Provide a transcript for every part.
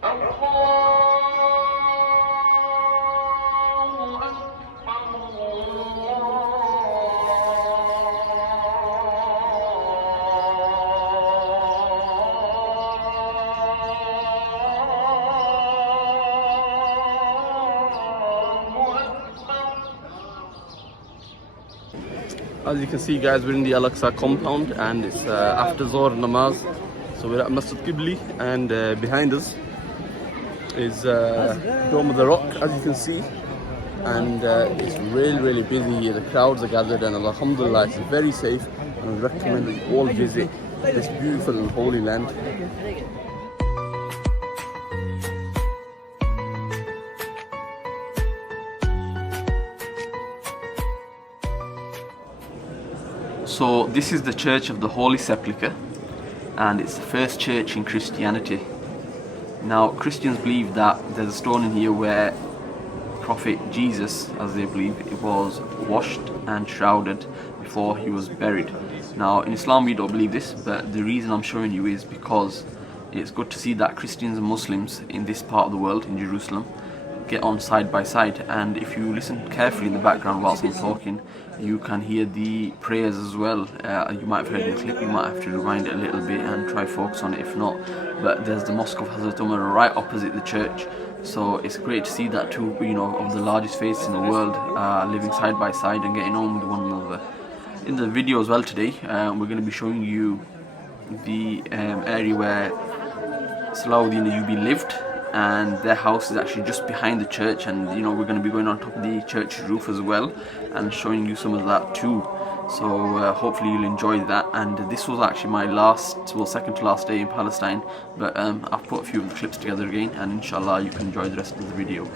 As you can see, guys, we're in the Al-Aqsa compound and it's after Zohr namaz. So we're at Masjid Qibli and behind us is Dome of the Rock, as you can see. And it's really busy here. The crowds are gathered and alhamdulillah, it's very safe. And I recommend that you all visit this beautiful and holy land. So this is the Church of the Holy Sepulchre, and it's the first church in Christianity. Now Christians believe that there's a stone in here where Prophet Jesus, as they believe, it was washed and shrouded before he was buried. Now in Islam we don't believe this, but the reason I'm showing you is because it's good to see that Christians and Muslims in this part of the world, in Jerusalem, get on side by side. And if you listen carefully in the background whilst I'm talking, you can hear the prayers as well. You might have heard in the clip, you might have to rewind it a little bit and try focus on it if not. But there's the Mosque of Hazrat Umar right opposite the church. So it's great to see that two, of the largest faiths in the world living side by side and getting on with one another. In the video as well today, we're going to be showing you the area where Salahuddin Ayubi lived, and their house is actually just behind the church, and we're going to be going on top of the church roof as well and showing you some of that too. So hopefully you'll enjoy that. And this was actually my second to last day in Palestine, but I've put a few of the clips together again, and inshallah you can enjoy the rest of the video.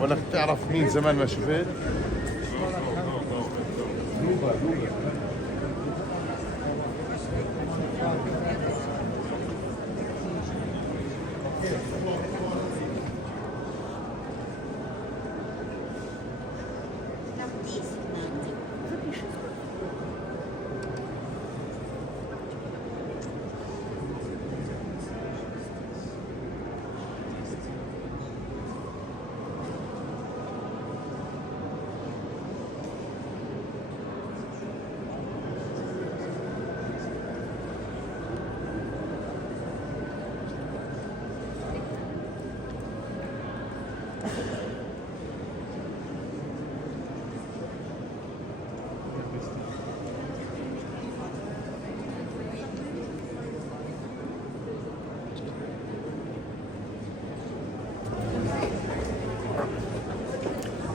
ولك تعرف مين زمان ما شفت؟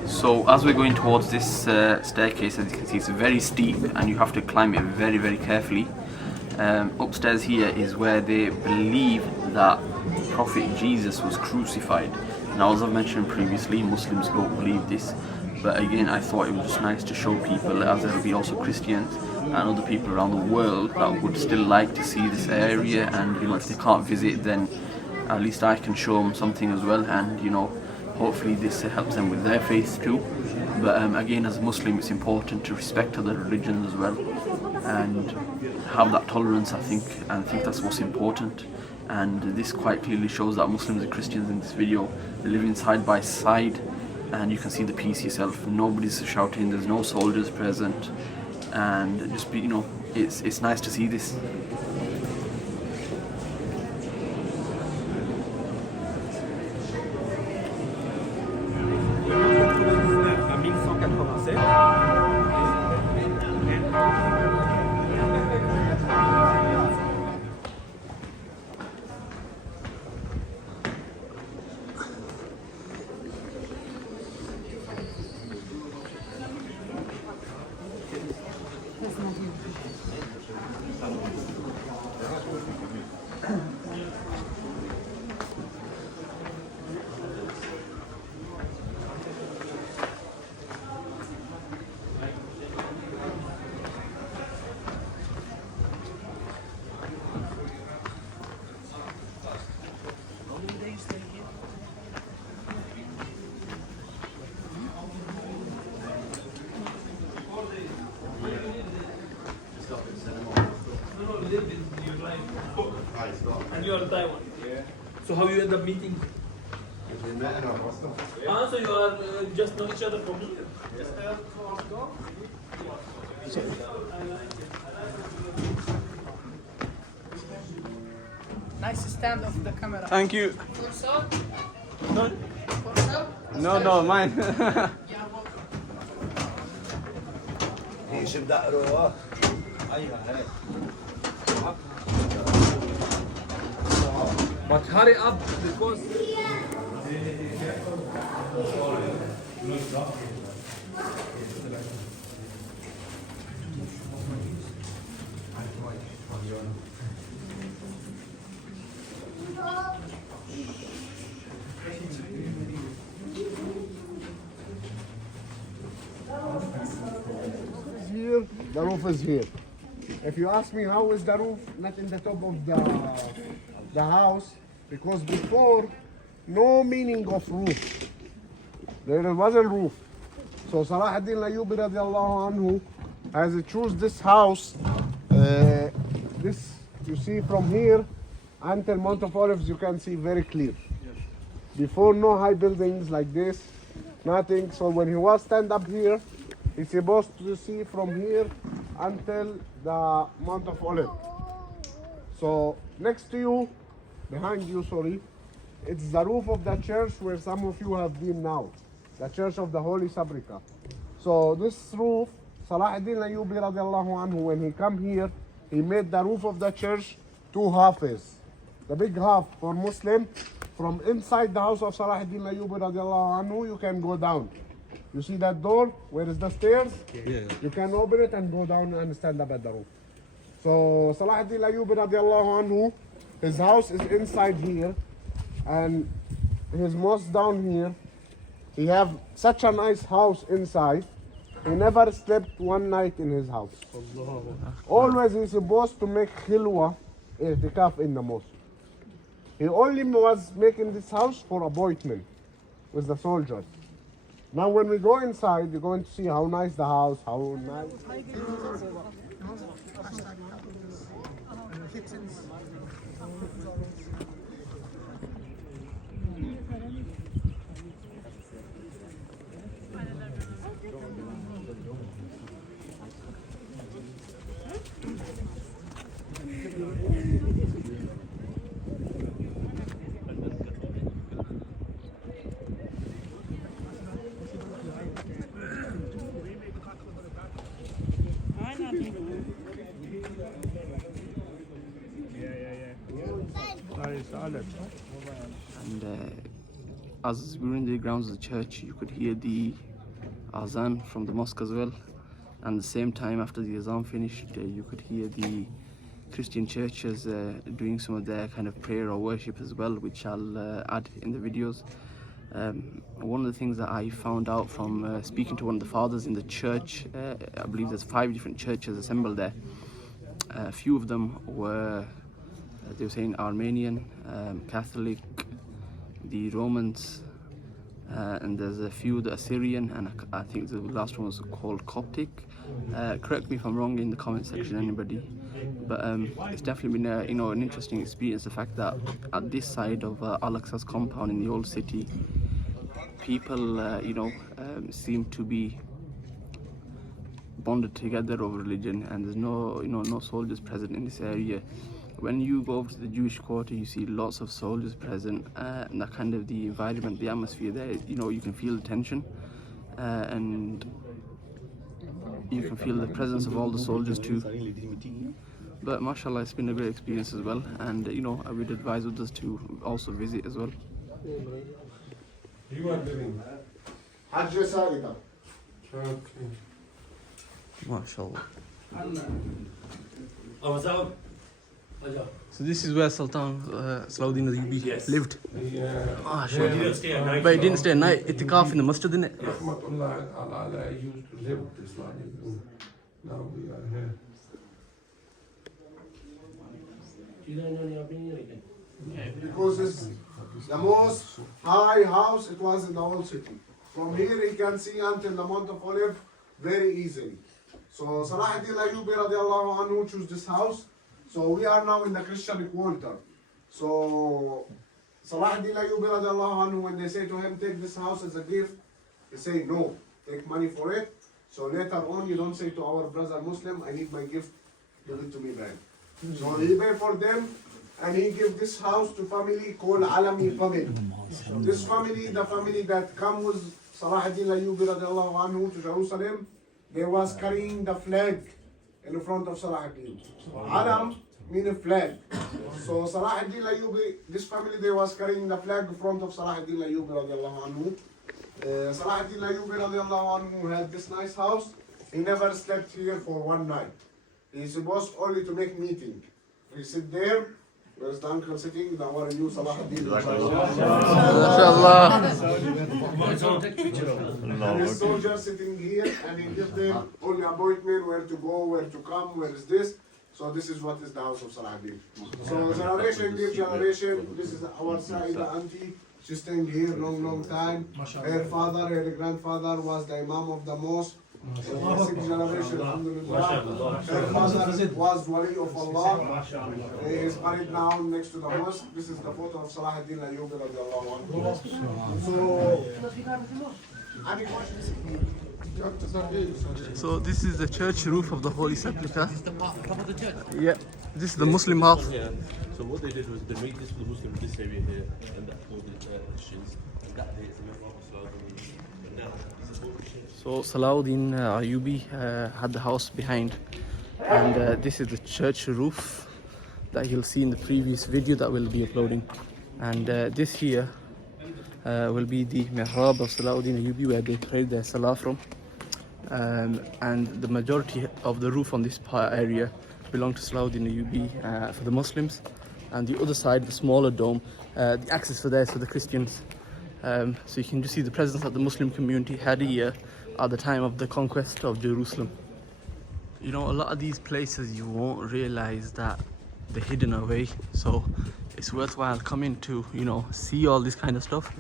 So as we're going towards this staircase, as you can see, it's very steep and you have to climb it very carefully. Upstairs here is where they believe that Prophet Jesus was crucified. Now, as I've mentioned previously, Muslims don't believe this, but again I thought it was just nice to show people, as there will be also Christians and other people around the world that would still like to see this area, and if they can't visit, then at least I can show them something as well, and hopefully this helps them with their faith too. But again, as a Muslim, it's important to respect other religions as well and have that tolerance, I think that's what's important. And this quite clearly shows that Muslims and Christians in this video are living side by side, and you can see the peace yourself. Nobody's shouting, there's no soldiers present, and just it's nice to see this. live in your life. And you are Taiwan. Yeah. So how you end up meeting? So you are just know each other from here. Nice stand of the camera. Thank you. For sale? No, For sale? no, mine. ايش بدقروا ايوه هيك But hurry up because Here, the roof is here. If you ask me how is the roof not in the top of the house, because before no meaning of roof. There wasn't roof. So Salahuddin Ayubi radiallahu anhu has choose this house. This you see from here until Mount of Olives you can see very clear. Before no high buildings like this, nothing. So when he was stand up here, he's supposed to see from here until the Mount of Olives. So next to you, behind you, sorry, it's the roof of the church where some of you have been now, the Church of the Holy Sepulchre. So this roof, Salahuddin Ayubi radiallahu anhu, when he come here, he made the roof of the church two halves. The big half for Muslim, from inside the house of Salahuddin Ayubi radiallahu anhu, you can go down. You see that door? Where is the stairs? Yeah. You can open it and go down and stand up at the roof. So Salahuddin Ayubi radiallahu anhu, his house is inside here and his mosque down here. He have such a nice house inside. He never slept one night in his house. Always he's supposed to make khilwa, i'tikaf in the mosque. He only was making this house for appointment with the soldiers. Now when we go inside, you're going to see how nice the house, how nice. And as we were in the grounds of the church, you could hear the azan from the mosque as well. And at the same time, after the azan finished, you could hear the Christian churches doing some of their kind of prayer or worship as well, which I'll add in the videos. One of the things that I found out from speaking to one of the fathers in the church, I believe there's 5 different churches assembled there. A few of them were, they were saying Armenian, Catholic, the Romans, and there's a few that are Syrian, and I think the last one was called Coptic. Correct me if I'm wrong in the comment section, anybody. But it's definitely been an interesting experience. The fact that at this side of Al-Aqsa's compound in the old city, people seem to be bonded together over religion, and there's no soldiers present in this area. When you go over to the Jewish quarter, you see lots of soldiers present, and that kind of the environment, the atmosphere there, you can feel the tension, and you can feel the presence of all the soldiers too. But mashallah, it's been a great experience as well, and I would advise others to also visit as well. You are doing Hajj Salida. Okay. Mashallah. So this is where Sultan Salahuddin Ayubi lived. Yeah. Mashallah. But he didn't stay a night. Itikaf in the masjid, didn't it? Rahmatullah Allah used to live this life. Now we are here. Because it's the most high house it was in the whole city. From here you can see until the Mount of Olives very easily. So Salahuddin Ayubi radiallahu anhu chose this house So we are now in the Christian quarter. So Salahuddin Ayubi radiallahu anhu, when they say to him, take this house as a gift, he say no, take money for it. So later on, you don't say to our brother Muslim, I need my gift, give it to me back. So he pay for them, and he give this house to family called Alami family. This family, the family that come with Salahuddin Ayubi radiallahu anhu to Jerusalem, they was carrying the flag in front of Salahuddin. Alam mean a flag. So Salahuddin Ayubi, this family, they was carrying the flag in front of Salahuddin Ayubi radiallahu anhu. Salahuddin Ayubi radiallahu anhu had this nice house. He never slept here for one night. He's supposed only to make meeting. We sit there. Where's the uncle sitting? The our new Salahuddin. And his soldier sitting here, and he gives them all the appointment, where to go, where to come, where is this. So this is what is the house of Salahuddin. So generation, deep generation, this is our Saida auntie. She's staying here long time. Her father, her grandfather was the Imam of the mosque. Sixth generation, alhamdulillah. Her father was Wali of Allah. He is buried now next to the mosque. This is the photo of Salahuddin Ayubi radiallahu anhu. So, any questions? So this is the church roof of the Holy Sepulchre. This is the top of the church? Yeah. This is the Muslim half. Yeah. So what they did was they made this for the Muslims, this area here, and that for the Christians. And that day is the middle of Salahuddin. And now it's a Christian. So Salahuddin Ayubi had the house behind, and this is the church roof that you'll see in the previous video that we'll be uploading. And this here will be the mihrab of Salahuddin Ayubi, where they prayed their salah from. And the majority of the roof on this area belong to Salahuddin Ayubi for the Muslims, and the other side, the smaller dome, the access for there is for the Christians. So you can just see the presence that the Muslim community had here at the time of the conquest of Jerusalem. You know, a lot of these places you won't realize that they're hidden away, so it's worthwhile coming to, you know, see all this kind of stuff,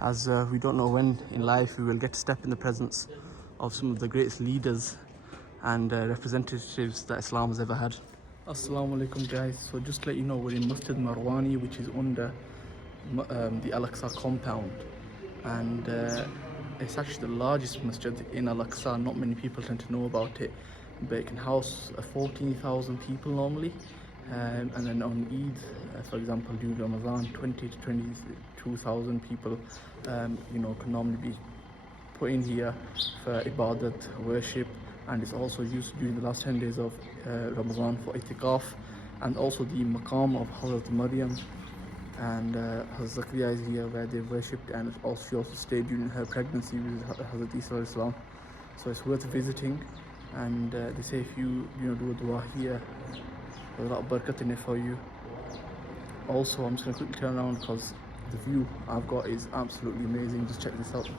as we don't know when in life we will get to step in the presence of some of the greatest leaders and representatives that Islam has ever had. Assalamu alaikum guys, so just to let you know, we're in Masjid Marwani, which is under the Al-Aqsa compound, and it's actually the largest masjid in Al-Aqsa. Not many people tend to know about it, but it can house 14,000 people normally, and then on Eid, for example, during Ramadan, 20 to 22,000 people you know, can normally be put in here for ibadat, worship, and it's also used during the last 10 days of Ramadan for itikaf, and also the maqam of Hazrat Maryam and Hazrat Zakaria is here where they worshipped, and she also stayed during her pregnancy with Hazrat Isa alayhi salam. So it's worth visiting, and they say if you do a dua here, there's a lot of barakat in it for you. Also, I'm just going to quickly turn around because the view I've got is absolutely amazing. Just check this out.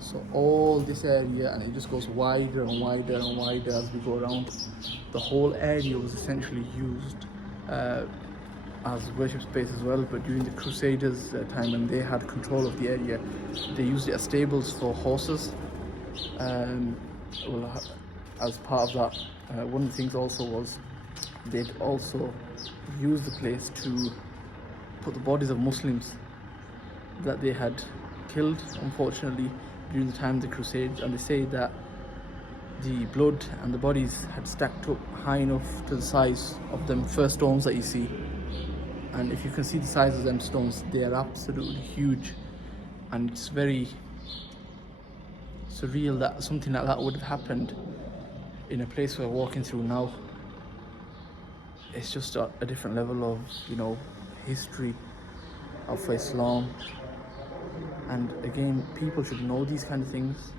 So all this area, and it just goes wider and wider and wider as we go around. The whole area was essentially used as worship space as well, but during the Crusaders time, when they had control of the area, they used it as stables for horses. Well, as part of that, one of the things also was they'd also use the place to put the bodies of Muslims that they had killed, unfortunately, during the time of the Crusades, and they say that the blood and the bodies had stacked up high enough to the size of them first stones that you see. And if you can see the size of them stones, they are absolutely huge, and it's very surreal that something like that would have happened in a place we're walking through now. It's just a different level of, you know, history of Islam. And again, people should know these kind of things.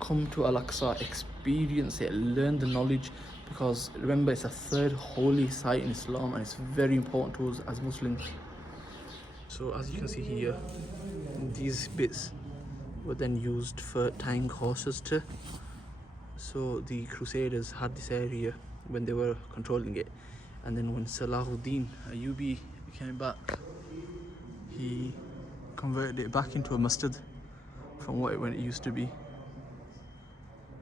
Come to Al-Aqsa, experience it, learn the knowledge, because remember, it's a third holy site in Islam, and it's very important to us as Muslims. So as you can see here, these bits were then used for tying horses to. So the Crusaders had this area when they were controlling it, and then when Salahuddin Ayubi came back, he converted it back into a masjid from what it used to be.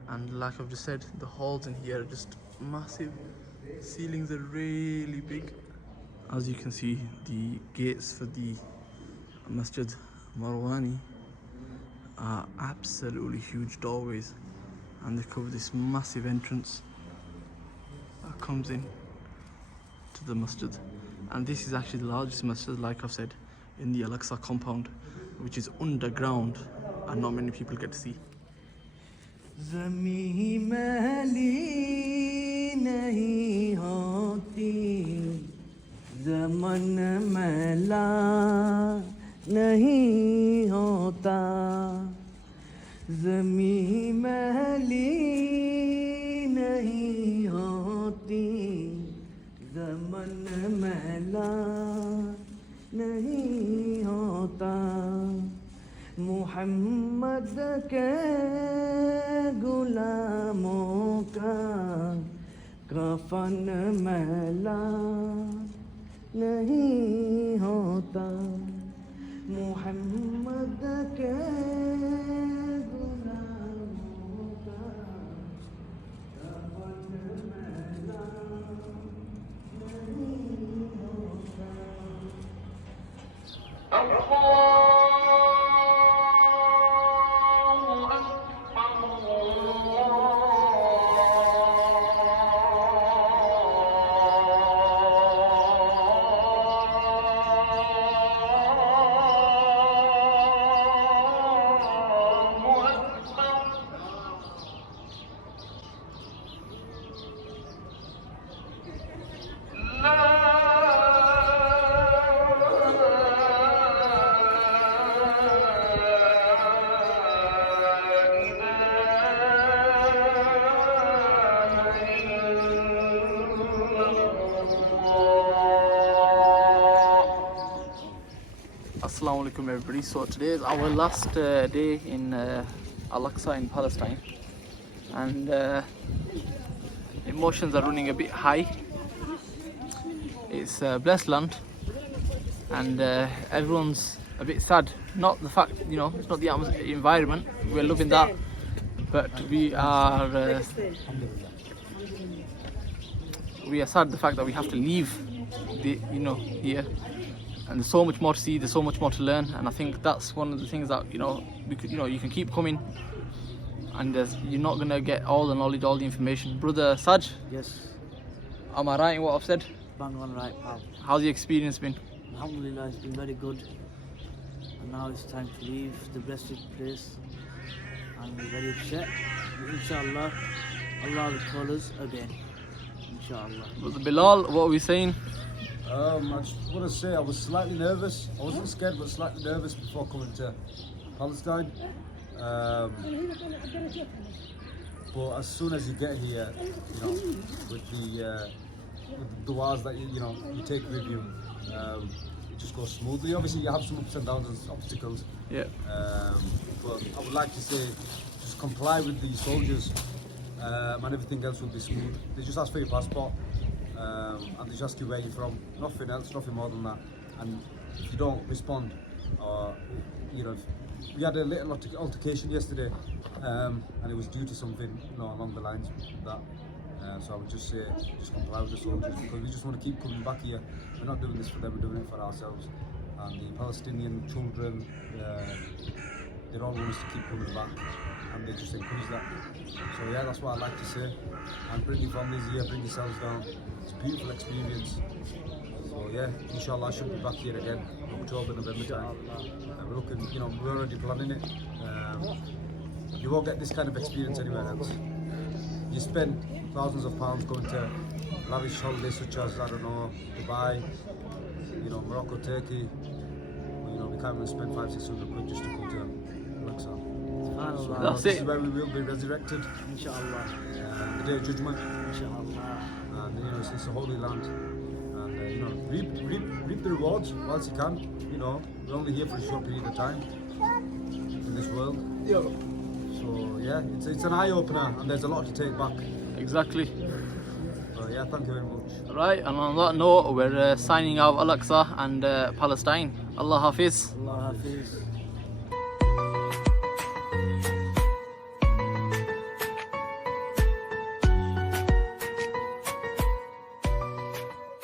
And like I've just said, the halls in here are just massive. Ceilings are really big. As you can see, the gates for the Masjid Marwani are absolutely huge doorways, and they cover this massive entrance that comes in to the masjid. And this is actually the largest masjid, like I've said, in the Al-Aqsa compound, which is underground and not many people get to see. ज़मीं मैली नहीं होती, ज़मन मैला नहीं होता, ज़मीं मैली नहीं होती, ज़मन मैला नहीं होता, मुहम्मद के गुलामों का कफन मैला नहीं होता, मुहम्मद के गुलामों का कफन मैला नहीं होता। Assalamu alaikum everybody. So today is our last day in Al-Aqsa in Palestine, and emotions are running a bit high. It's a blessed land, and everyone's a bit sad. Not the fact, you know, it's not the environment, we're loving that, but we are sad the fact that we have to leave the, you know, here. And there's so much more to see, there's so much more to learn, and I think that's one of the things that, you know, we could, you know, you can keep coming, and you're not gonna get all the knowledge, all the information. Brother Saj, Yes, am I right in what I've said? bang on right, pal. How's the experience been? Alhamdulillah, it's been very good. And now it's time to leave the blessed place. And we're very upset. But inshallah, Allah will call us again. Inshallah. Brother Bilal, what are we saying? I just want to say I was slightly nervous. I wasn't scared, but slightly nervous before coming to Palestine. But as soon as you get here, you know, with the du'as that you know you take with you, it just goes smoothly. Obviously, you have some ups and downs and obstacles. Yeah. But I would like to say, just comply with the soldiers, and everything else will be smooth. They just ask for your passport. And they just ask you where you're from, nothing else, nothing more than that. And if you don't respond, or you know, we had a little altercation yesterday, and it was due to something, you know, along the lines of that. So I would just say, just comply with the soldiers, because we just want to keep coming back here. We're not doing this for them, we're doing it for ourselves. And the Palestinian children, they all want us to keep coming back, and they just encourage that. So yeah, that's what I'd like to say. And bring your families here, bring yourselves down. It's a beautiful experience. So yeah, inshallah I should be back here again October, November time. We're looking, you know, we're already planning it. You won't get this kind of experience anywhere else. You spend thousands of pounds going to lavish holidays such as, I don't know, Dubai, you know, Morocco, Turkey. You know, we can't even spend 500-600 quid just to come to Al-Aqsa. That's This it. is where we will be resurrected. Inshallah. The day of judgment. Inshallah. And you know, it's a holy land. And you know, reap the rewards whilst you can. You know, we're only here for a short period of time in this world. So yeah, it's an eye opener, and there's a lot to take back. Exactly. So yeah, thank you very much. Right, and on that note, we're signing out Al-Aqsa and Palestine. Allah Hafiz. Allah Hafiz.